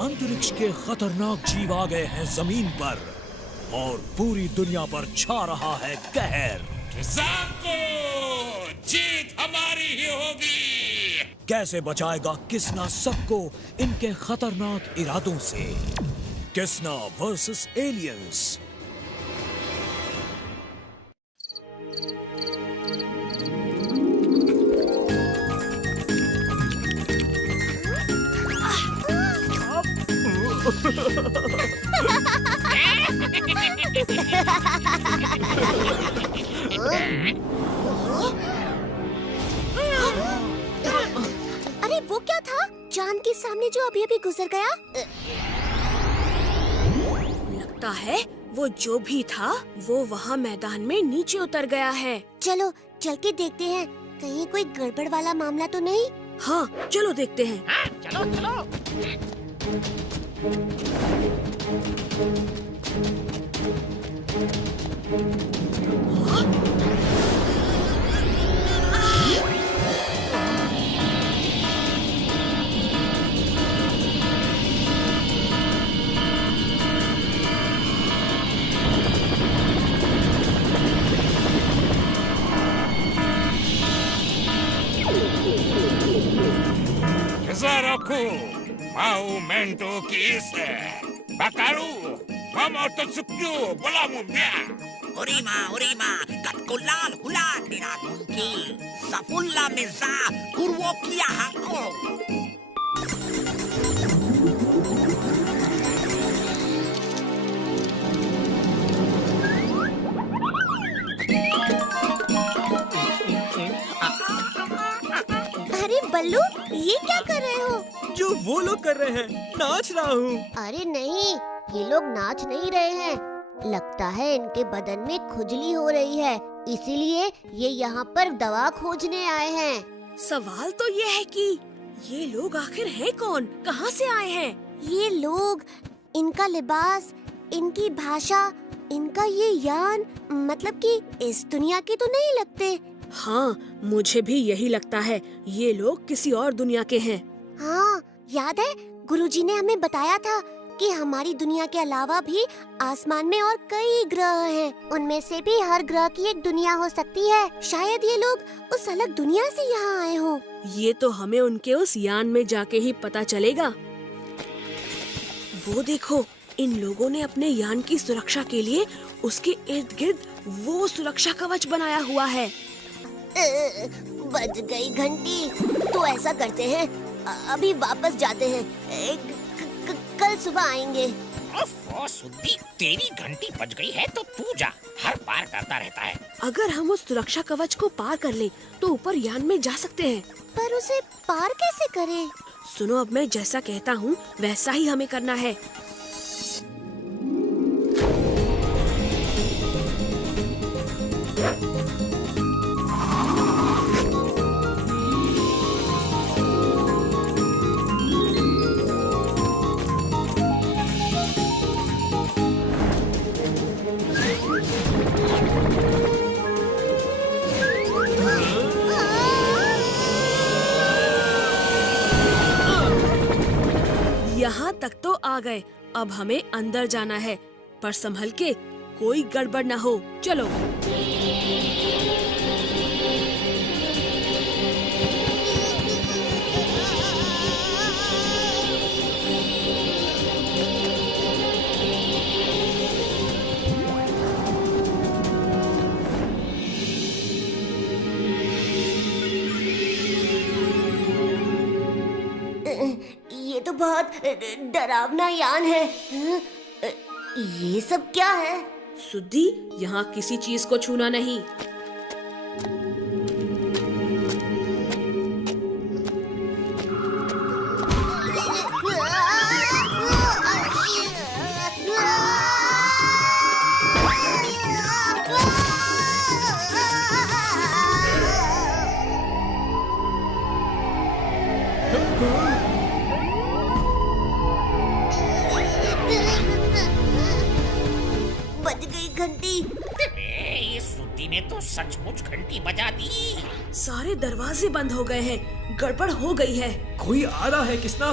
अंतरिक्ष के खतरनाक जीव आ गए हैं जमीन पर और पूरी दुनिया पर छा रहा है कहर। किसाको, जीत हमारी ही होगी। कैसे बचाएगा किसना सबको इनके खतरनाक इरादों से? Kisna versus aliens. अरे वो क्या था चांद के सामने जो अभी अभी गुजर गया? लगता है वो जो भी था वो वहाँ मैदान में नीचे उतर गया है। चलो चल के देखते हैं, कहीं कोई गड़बड़ वाला मामला तो नहीं। हाँ चलो देखते हैं। चलो चलो। Aumento kise. Bakaru, vamos Totsuku, bolamu mia. Orima, katkolal hulan niratunki. Safulla meza, kurwokia hako. अरे बल्लू, ये क्या कर रहे हो? जो वो लोग कर रहे हैं, नाच रहा हूँ। अरे नहीं, ये लोग नाच नहीं रहे हैं। लगता है इनके बदन में खुजली हो रही है, इसीलिए ये यहाँ पर दवा खोजने आए हैं। सवाल तो ये है कि ये लोग आखिर हैं कौन, कहाँ से आए हैं? ये लोग, इनका लिबास, इनकी भाषा, इनका ये यान, मतलब कि इस दुनिया के तो नहीं लगते। हाँ, मुझे भी यही लगता है, ये लोग किसी और दुनिया के हैं। हाँ, याद है गुरुजी ने हमें बताया था कि हमारी दुनिया के अलावा भी आसमान में और कई ग्रह हैं। उनमें से भी हर ग्रह की एक दुनिया हो सकती है। शायद ये लोग उस अलग दुनिया से यहाँ आए हों। ये तो हमें उनके उस यान में जाके ही पता चलेगा। वो देखो, इन लोगों ने अपने यान की सुरक्षा के लिए उसके इर्द गिर्द वो सुरक्षा कवच बनाया हुआ है। बज गई घंटी। तो ऐसा करते हैं, अभी वापस जाते हैं, कल सुबह आएंगे। ओफो सुद्दी, तेरी घंटी बज गई है तो तू जा, हर बार डरता रहता है। अगर हम उस सुरक्षा कवच को पार कर लें तो ऊपर यान में जा सकते हैं। पर उसे पार कैसे करें? सुनो, अब मैं जैसा कहता हूँ वैसा ही हमें करना है। यहाँ तक तो आ गए, अब हमें अंदर जाना है, पर संभल के, कोई गड़बड़ न हो। चलो। ये तो बहुत डरावना यान है। ये सब क्या है? सुद्दी, यहाँ किसी चीज को छूना नहीं। बज गई घंटी। ये सुद्दी ने तो सचमुच घंटी बजा दी। सारे दरवाजे बंद हो गए हैं। गड़बड़ हो गई है। कोई आ रहा है Kisna?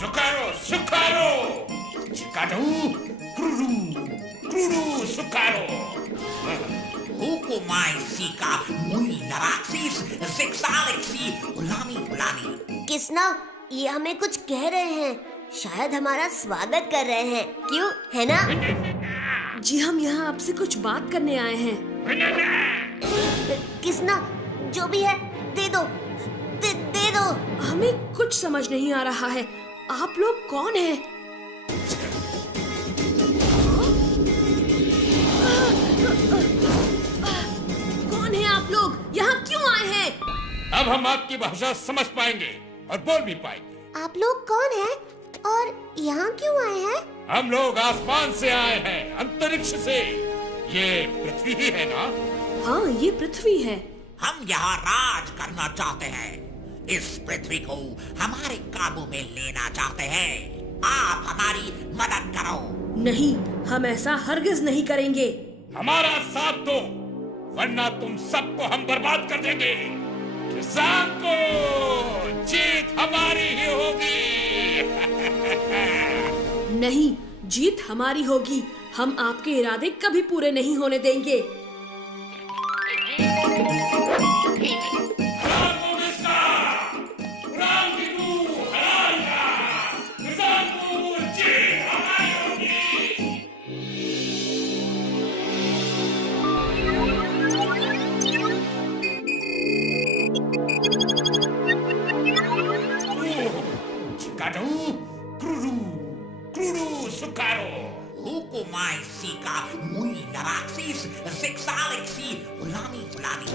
सुकारो सुकारो चिकाडू क्रूरू क्रूरू सुकारो Hukumai sika mui naraxis sexalexi ulami ulami. Kisna ये हमें कुछ कह रहे हैं। शायद हमारा स्वागत कर रहे हैं। क्यों, है ना? जी हम यहाँ आपसे कुछ बात करने आए हैं। किसना जो भी है दे दो, दे दो। हमें कुछ समझ नहीं आ रहा है। आप लोग कौन हैं? कौन हैं आप लोग? यहाँ क्यों आए हैं? अब हम आपकी भाषा समझ पाएंगे और बोल भी पाएंगे। आप लोग कौन हैं और यहाँ क्यों आए हैं? हम लोग आसमान से आए हैं, अंतरिक्ष से। ये पृथ्वी ही है ना? हाँ, ये पृथ्वी है। हम यहाँ राज करना चाहते हैं। इस पृथ्वी को हमारे काबू में लेना चाहते हैं। आप हमारी मदद करो। नहीं, हम ऐसा हरगिज नहीं करेंगे। हमारा साथ दो, वरना तुम सबको हम बर्बाद कर देंगे। किसान को जीत हमारी ही होगी। नहीं, जीत हमारी होगी। हम आपके इरादे कभी पूरे नहीं होने देंगे। Hukumai sika mui naraxis sexalexi ulami ulami.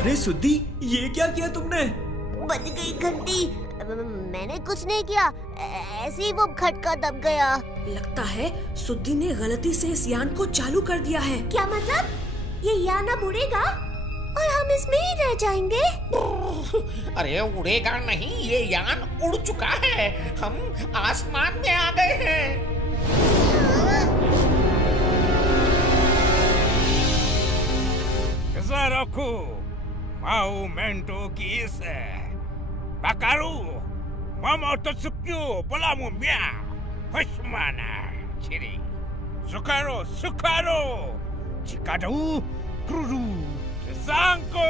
अरे सुद्दी, ये क्या किया तुमने? बज गई घंटी। मैंने कुछ नहीं किया, ऐसे ही वो खटका दब गया। लगता है सुद्दी ने गलती से इस यान को चालू कर दिया है। क्या मतलब? ये यान अब उड़ेगा और हम इसमें ही रह जाएंगे? अरे उड़ेगा नहीं, ये यान उड़ चुका है। हम आसमान में आ गए हैं। Zaroku, Maumento Kise, Bakaru, Mamototsuku, Bolamumia, Hushmana, Chiri, Sukaro, Sukaro, Chikadu, Kruru, Zanko.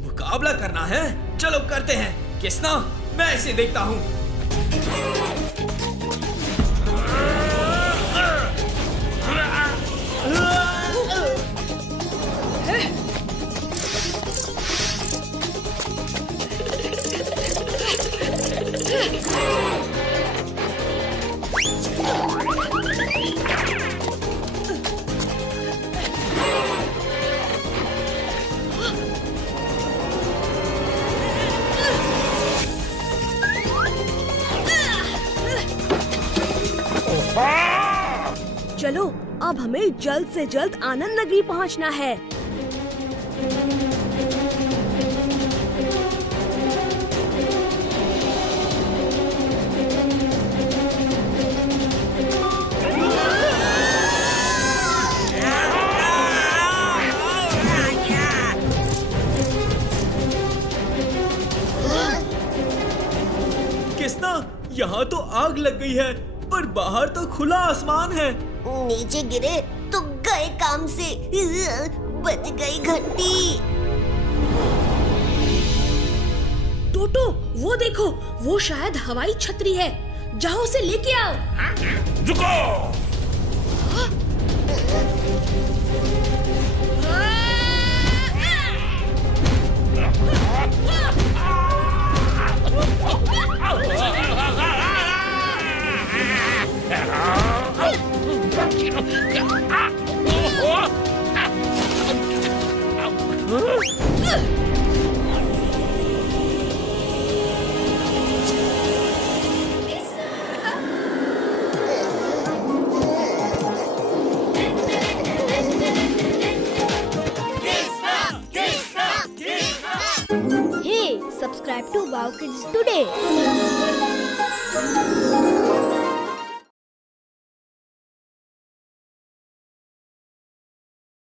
मुकाबला करना है? चलो करते हैं। किसना, मैं इसे देखता हूँ। चलो, अब हमें जल्द से जल्द आनंद नगरी पहुंचना है। आग लग गई है, पर बाहर तो खुला आसमान है। नीचे गिरे तो गए काम से। बच गई घंटी। टोटो, वो देखो, वो शायद हवाई छतरी है। जाओ उसे लेके आओ। रुको। Hey, subscribe to Wow Kids today.